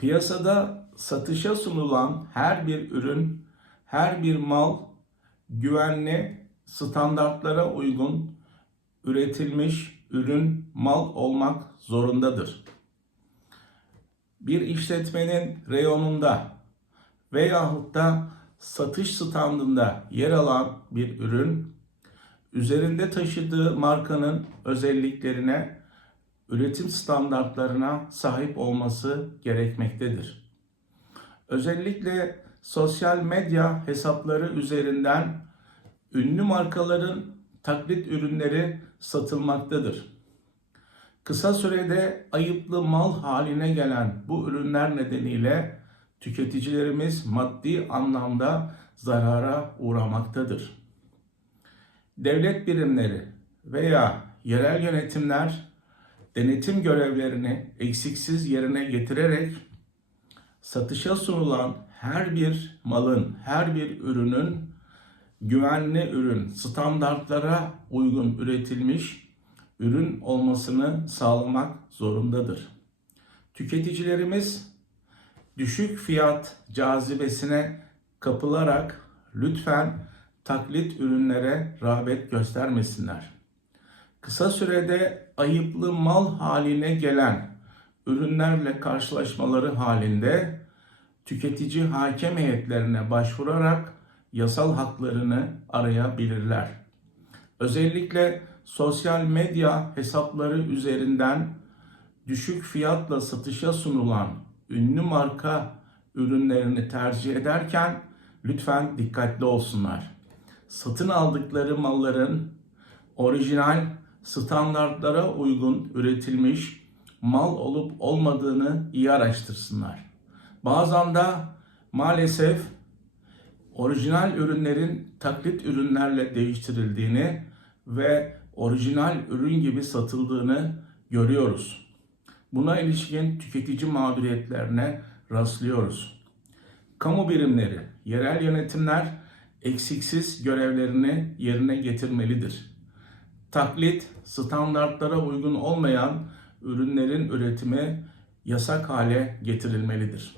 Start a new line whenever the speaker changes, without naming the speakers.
Piyasada satışa sunulan her bir ürün, her bir mal güvenli, standartlara uygun üretilmiş ürün, mal olmak zorundadır. Bir işletmenin reyonunda veyahut da satış standında yer alan bir ürün üzerinde taşıdığı markanın özelliklerine, üretim standartlarına sahip olması gerekmektedir. Özellikle sosyal medya hesapları üzerinden ünlü markaların taklit ürünleri satılmaktadır. Kısa sürede ayıplı mal haline gelen bu ürünler nedeniyle tüketicilerimiz maddi anlamda zarara uğramaktadır. Devlet birimleri veya yerel yönetimler denetim görevlerini eksiksiz yerine getirerek satışa sunulan her bir malın, her bir ürünün güvenli ürün, standartlara uygun üretilmiş ürün olmasını sağlamak zorundadır. Tüketicilerimiz düşük fiyat cazibesine kapılarak lütfen taklit ürünlere rağbet göstermesinler. Kısa sürede ayıplı mal haline gelen ürünlerle karşılaşmaları halinde tüketici hakem heyetlerine başvurarak yasal haklarını arayabilirler. Özellikle sosyal medya hesapları üzerinden düşük fiyatla satışa sunulan ünlü marka ürünlerini tercih ederken lütfen dikkatli olsunlar. Satın aldıkları malların orijinal standartlara uygun üretilmiş mal olup olmadığını iyi araştırsınlar. Bazen de maalesef orijinal ürünlerin taklit ürünlerle değiştirildiğini ve orijinal ürün gibi satıldığını görüyoruz. Buna ilişkin tüketici mağduriyetlerine rastlıyoruz. Kamu birimleri, yerel yönetimler eksiksiz görevlerini yerine getirmelidir. Taklit, standartlara uygun olmayan ürünlerin üretimi yasak hale getirilmelidir.